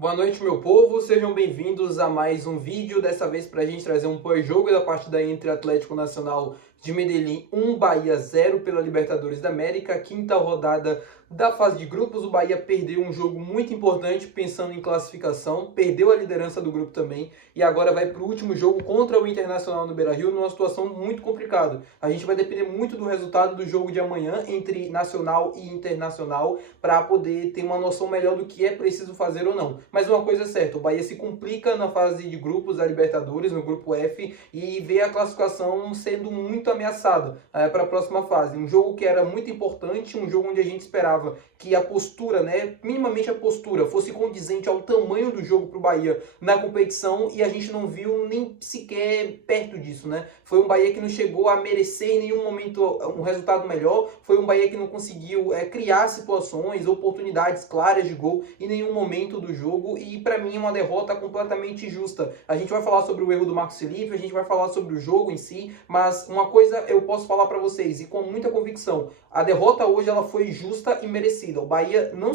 Boa noite, meu povo, sejam bem-vindos a mais um vídeo, dessa vez para a gente trazer um pós-jogo da partida entre Atlético Nacional de Medellín 1, Bahia 0 pela Libertadores da América, quinta rodada da fase de grupos. O Bahia perdeu um jogo muito importante pensando em classificação, perdeu a liderança do grupo também e agora vai para o último jogo contra o Internacional no Beira-Rio numa situação muito complicada. A gente vai depender muito do resultado do jogo de amanhã entre Nacional e Internacional para poder ter uma noção melhor do que é preciso fazer ou não. Mas uma coisa é certa, o Bahia se complica na fase de grupos da Libertadores, no grupo F, e vê a classificação sendo muito ameaçada para a próxima fase. Um jogo que era muito importante, um jogo onde a gente esperava que a postura, minimamente a postura, fosse condizente ao tamanho do jogo para o Bahia na competição, e a gente não viu nem sequer perto disso, Foi um Bahia que não chegou a merecer em nenhum momento um resultado melhor, foi um Bahia que não conseguiu criar situações, oportunidades claras de gol em nenhum momento do jogo, e para mim é uma derrota completamente justa. A gente vai falar sobre o erro do Marcos Felipe, a gente vai falar sobre o jogo em si, mas uma coisa eu posso falar para vocês, e com muita convicção: a derrota hoje ela foi justa e merecida. O Bahia não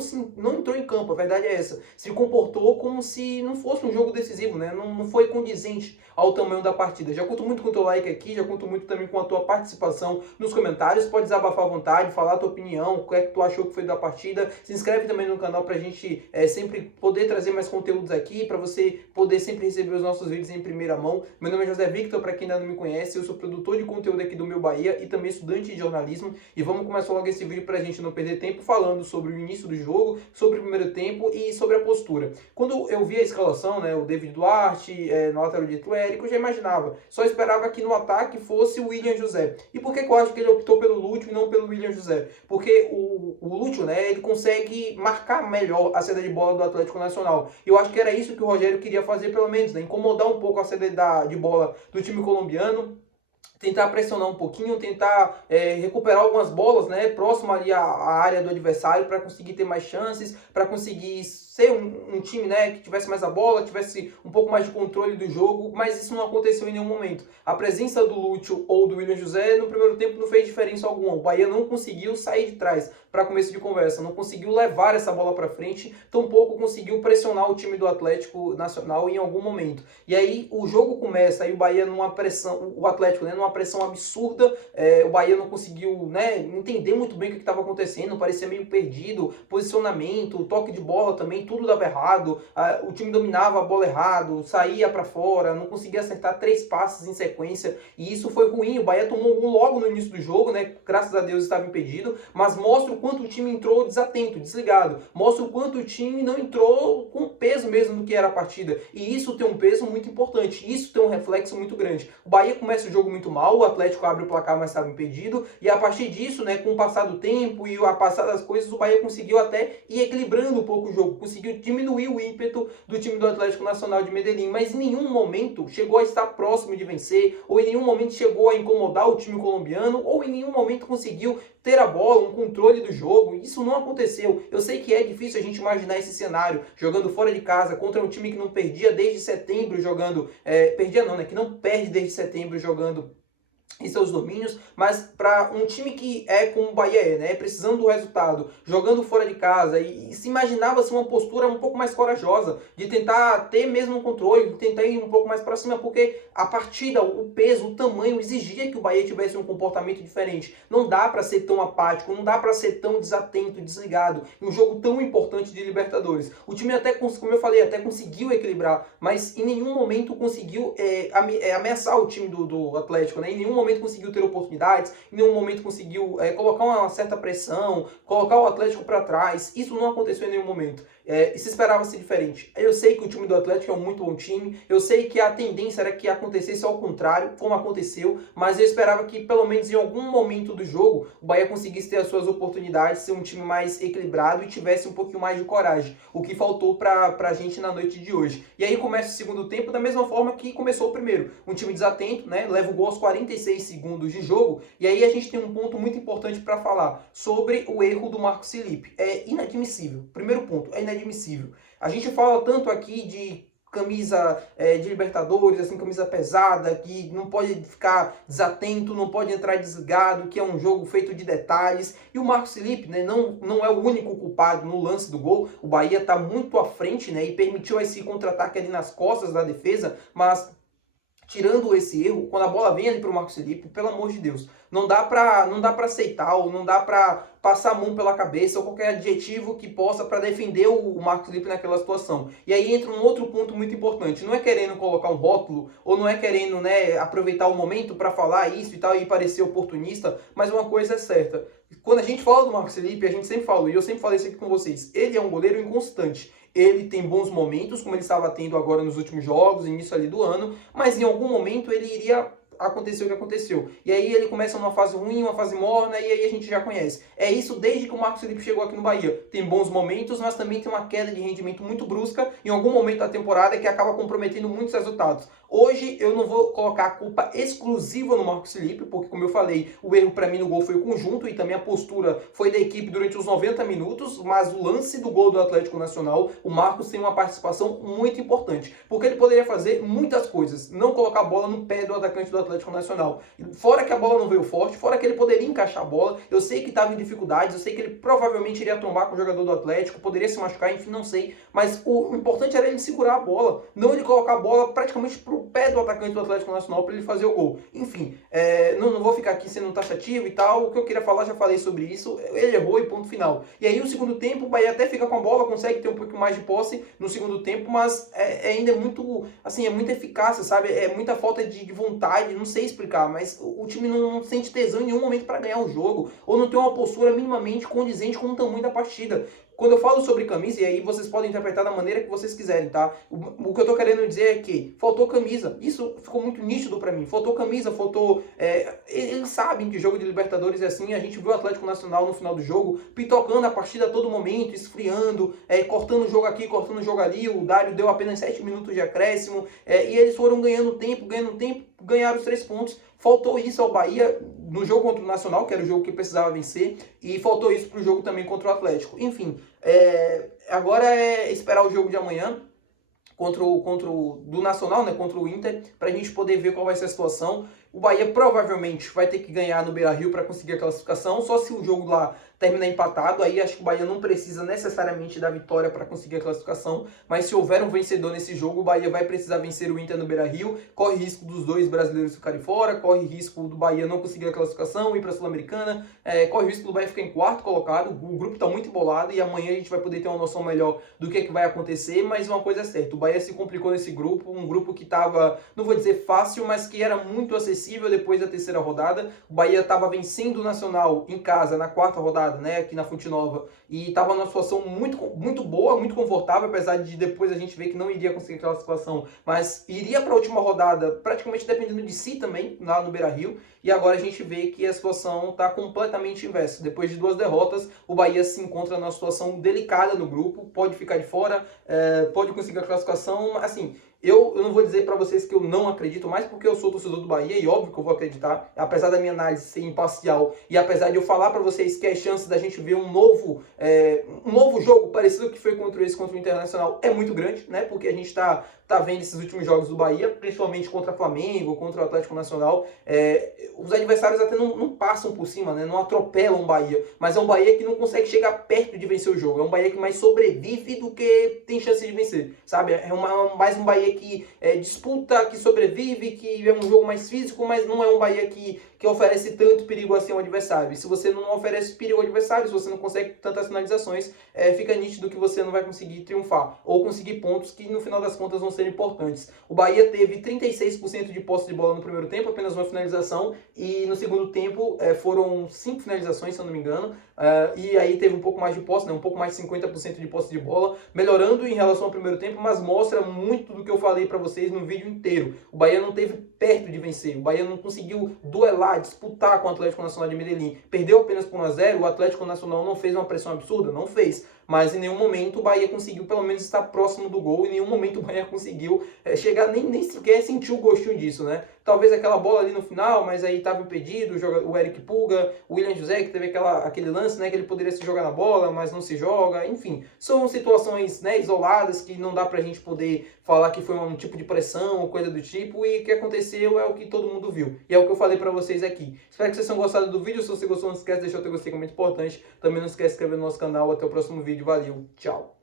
entrou em campo, a verdade é essa. Se comportou como se não fosse um jogo decisivo, não foi condizente ao tamanho da partida. Já conto muito com o teu like aqui, já conto muito também com a tua participação nos comentários. Pode desabafar à vontade, falar a tua opinião, o que é que tu achou que foi da partida. Se inscreve também no canal pra gente sempre poder trazer mais conteúdos aqui, para você poder sempre receber os nossos vídeos em primeira mão. Meu nome é José Victor, para quem ainda não me conhece, eu sou produtor de conteúdo aqui do Meu Bahia e também estudante de jornalismo. E vamos começar logo esse vídeo pra gente não perder tempo falando sobre o início do jogo, sobre o primeiro tempo e sobre a postura. Quando eu vi a escalação, o David Duarte, no lateral direito Érico, eu já imaginava. Só esperava que no ataque fosse o William José. E por que eu acho que ele optou pelo Lúcio e não pelo William José? Porque o Lúcio, ele consegue marcar melhor a saída de bola do Atlético Nacional. E eu acho que era isso que o Rogério queria fazer, pelo menos, incomodar um pouco a saída de bola do time colombiano, tentar pressionar um pouquinho, tentar recuperar algumas bolas, próximo ali à área do adversário, para conseguir ter mais chances, para conseguir ser um time, que tivesse mais a bola, tivesse um pouco mais de controle do jogo, mas isso não aconteceu em nenhum momento. A presença do Lúcio ou do William José no primeiro tempo não fez diferença alguma. O Bahia não conseguiu sair de trás para começo de conversa, não conseguiu levar essa bola para frente, tampouco conseguiu pressionar o time do Atlético Nacional em algum momento. E aí o jogo começa, aí o Bahia numa pressão, o Atlético, numa pressão absurda, o Bahia não conseguiu, entender muito bem o que estava acontecendo, parecia meio perdido, posicionamento, toque de bola também, tudo dava errado, o time dominava a bola errado, saía para fora, não conseguia acertar 3 passes em sequência, e isso foi ruim. O Bahia tomou um logo no início do jogo, graças a Deus estava impedido, mas mostra o quanto o time entrou desatento, desligado, mostra o quanto o time não entrou com peso mesmo do que era a partida, e isso tem um peso muito importante, isso tem um reflexo muito grande. O Bahia começa o jogo muito mal, o Atlético abre o placar, mas estava impedido, e a partir disso, com o passar do tempo e a passar das coisas, o Bahia conseguiu até ir equilibrando um pouco o jogo, conseguiu diminuir o ímpeto do time do Atlético Nacional de Medellín, mas em nenhum momento chegou a estar próximo de vencer, ou em nenhum momento chegou a incomodar o time colombiano, ou em nenhum momento conseguiu ter a bola, um controle do jogo. Isso não aconteceu. Eu sei que é difícil a gente imaginar esse cenário, jogando fora de casa, contra um time que não perdia desde setembro jogando, que não perde desde setembro jogando em seus domínios, mas para um time que é como o Bahia precisando do resultado, jogando fora de casa, e se imaginava uma postura um pouco mais corajosa, de tentar ter mesmo um controle, de tentar ir um pouco mais para cima, porque a partida, o peso, o tamanho exigia que o Bahia tivesse um comportamento diferente. Não dá para ser tão apático, não dá para ser tão desatento, desligado em um jogo tão importante de Libertadores. O time até, como eu falei, até conseguiu equilibrar, mas em nenhum momento conseguiu ameaçar o time do Atlético, em nenhum momento conseguiu ter oportunidades, em nenhum momento conseguiu colocar uma certa pressão, colocar o Atlético para trás. Isso não aconteceu em nenhum momento. E se esperava ser diferente. Eu sei que o time do Atlético é um muito bom time, eu sei que a tendência era que acontecesse ao contrário, como aconteceu, mas eu esperava que pelo menos em algum momento do jogo o Bahia conseguisse ter as suas oportunidades, ser um time mais equilibrado e tivesse um pouquinho mais de coragem, o que faltou pra gente na noite de hoje. E aí começa o segundo tempo da mesma forma que começou o primeiro. Um time desatento, leva o gol aos 46 segundos de jogo, e aí a gente tem um ponto muito importante para falar sobre o erro do Marcos Felipe. É inadmissível. Primeiro ponto, é inadmissível. A gente fala tanto aqui de camisa de Libertadores, assim, camisa pesada, que não pode ficar desatento, não pode entrar desligado, que é um jogo feito de detalhes. E o Marcos Felipe, né, não é o único culpado no lance do gol. O Bahia está muito à frente, né, e permitiu esse contra-ataque ali nas costas da defesa, mas tirando esse erro, quando a bola vem ali para o Marcos Felipe, pelo amor de Deus, não dá para aceitar, ou não dá para passar a mão pela cabeça, ou qualquer adjetivo que possa para defender o Marcos Felipe naquela situação. E aí entra um outro ponto muito importante, não é querendo colocar um rótulo, ou não é querendo, né, aproveitar o momento para falar isso e tal, e parecer oportunista, mas uma coisa é certa, quando a gente fala do Marcos Felipe, a gente sempre fala, e eu sempre falei isso aqui com vocês, ele é um goleiro inconstante. Ele tem bons momentos, como ele estava tendo agora nos últimos jogos, início ali do ano, mas em algum momento ele iria acontecer o que aconteceu. E aí ele começa numa fase ruim, uma fase morna, e aí a gente já conhece. É isso desde que o Marcos Felipe chegou aqui no Bahia. Tem bons momentos, mas também tem uma queda de rendimento muito brusca em algum momento da temporada que acaba comprometendo muitos resultados. Hoje eu não vou colocar a culpa exclusiva no Marcos Felipe, porque como eu falei, o erro para mim no gol foi o conjunto e também a postura foi da equipe durante os 90 minutos, mas o lance do gol do Atlético Nacional, o Marcos tem uma participação muito importante, porque ele poderia fazer muitas coisas, não colocar a bola no pé do atacante do Atlético Nacional. Fora que a bola não veio forte, fora que ele poderia encaixar a bola, eu sei que estava em dificuldades, eu sei que ele provavelmente iria tombar com o jogador do Atlético, poderia se machucar, enfim, não sei, mas o importante era ele segurar a bola, não ele colocar a bola praticamente pro pé do atacante do Atlético Nacional para ele fazer o gol. Enfim, não vou ficar aqui sendo taxativo e tal, o que eu queria falar, já falei sobre isso, ele errou e ponto final. E aí o segundo tempo, o Bahia até fica com a bola, consegue ter um pouco mais de posse no segundo tempo, mas ainda é muito, assim, é muita eficácia, sabe? É muita falta de vontade, não sei explicar, mas o time não sente tesão em nenhum momento para ganhar o jogo, ou não tem uma postura minimamente condizente com o tamanho da partida. Quando eu falo sobre camisa, e aí vocês podem interpretar da maneira que vocês quiserem, tá? O que eu tô querendo dizer é que faltou camisa. Isso ficou muito nítido pra mim. Faltou camisa, faltou... eles sabem que jogo de Libertadores é assim. A gente viu o Atlético Nacional no final do jogo, pitocando a partida a todo momento, esfriando, cortando o jogo aqui, cortando o jogo ali. O Dário deu apenas 7 minutos de acréscimo. E eles foram ganhando tempo, ganharam os 3 pontos. Faltou isso ao Bahia no jogo contra o Nacional, que era o jogo que precisava vencer, e faltou isso para o jogo também contra o Atlético. Enfim, agora é esperar o jogo de amanhã do Nacional, né, contra o Inter, para a gente poder ver qual vai ser a situação. O Bahia provavelmente vai ter que ganhar no Beira-Rio para conseguir a classificação, só se o jogo lá terminar empatado, aí acho que o Bahia não precisa necessariamente da vitória para conseguir a classificação, mas se houver um vencedor nesse jogo, o Bahia vai precisar vencer o Inter no Beira-Rio, corre risco dos 2 brasileiros ficarem fora, corre risco do Bahia não conseguir a classificação, ir para a Sul-Americana, corre risco do Bahia ficar em 4º colocado, o grupo está muito embolado e amanhã a gente vai poder ter uma noção melhor do que vai acontecer, mas uma coisa é certa, o Bahia se complicou nesse grupo, um grupo que estava, não vou dizer fácil, mas que era muito acessível depois da 3ª rodada, o Bahia estava vencendo o Nacional em casa na 4ª rodada, né, aqui na Fonte Nova, e estava numa situação muito boa, muito confortável, apesar de depois a gente ver que não iria conseguir aquela situação, mas iria para a última rodada praticamente dependendo de si também, lá no Beira-Rio, e agora a gente vê que a situação está completamente inversa. Depois de 2 derrotas, o Bahia se encontra numa situação delicada no grupo, pode ficar de fora, pode conseguir a classificação, assim... Eu não vou dizer para vocês que eu não acredito mais, porque eu sou torcedor do Bahia e óbvio que eu vou acreditar, apesar da minha análise ser imparcial e apesar de eu falar para vocês que as chances da gente ver um novo jogo parecido que foi contra o Internacional é muito grande, né? Porque a gente está vendo esses últimos jogos do Bahia, principalmente contra o Flamengo, contra o Atlético Nacional, os adversários até não passam por cima, né? Não atropelam o Bahia, mas é um Bahia que não consegue chegar perto de vencer o jogo, é um Bahia que mais sobrevive do que tem chance de vencer, sabe? Mais um Bahia que disputa, que sobrevive, que é um jogo mais físico, mas não é um Bahia que oferece tanto perigo assim ao adversário. E se você não oferece perigo ao adversário, se você não consegue tantas finalizações, fica nítido que você não vai conseguir triunfar, ou conseguir pontos que no final das contas vão ser importantes. O Bahia teve 36% de posse de bola no primeiro tempo, apenas uma finalização, e no segundo tempo foram 5 finalizações, se eu não me engano, e aí teve um pouco mais de posse, né, um pouco mais de 50% de posse de bola, melhorando em relação ao primeiro tempo, mas mostra muito do que eu falei para vocês no vídeo inteiro. O Bahia não teve perto de vencer, o Bahia não conseguiu duelar, disputar com o Atlético Nacional de Medellín, perdeu apenas por 1-0, o Atlético Nacional não fez uma pressão absurda, não fez, mas em nenhum momento o Bahia conseguiu pelo menos estar próximo do gol, em nenhum momento o Bahia conseguiu chegar, nem sequer sentir o gostinho disso, né? Talvez aquela bola ali no final, mas aí estava impedido, o Eric Pulga, o William José, que teve aquele lance, né, que ele poderia se jogar na bola, mas não se joga, enfim. São situações, né, isoladas que não dá pra gente poder falar que foi um tipo de pressão ou coisa do tipo, e o que aconteceu é o que todo mundo viu. E é o que eu falei pra vocês aqui. Espero que vocês tenham gostado do vídeo. Se você gostou, não esquece de deixar o teu gostei, que é muito importante. Também não esquece de se inscrever no nosso canal. Até o próximo vídeo. Valeu, tchau!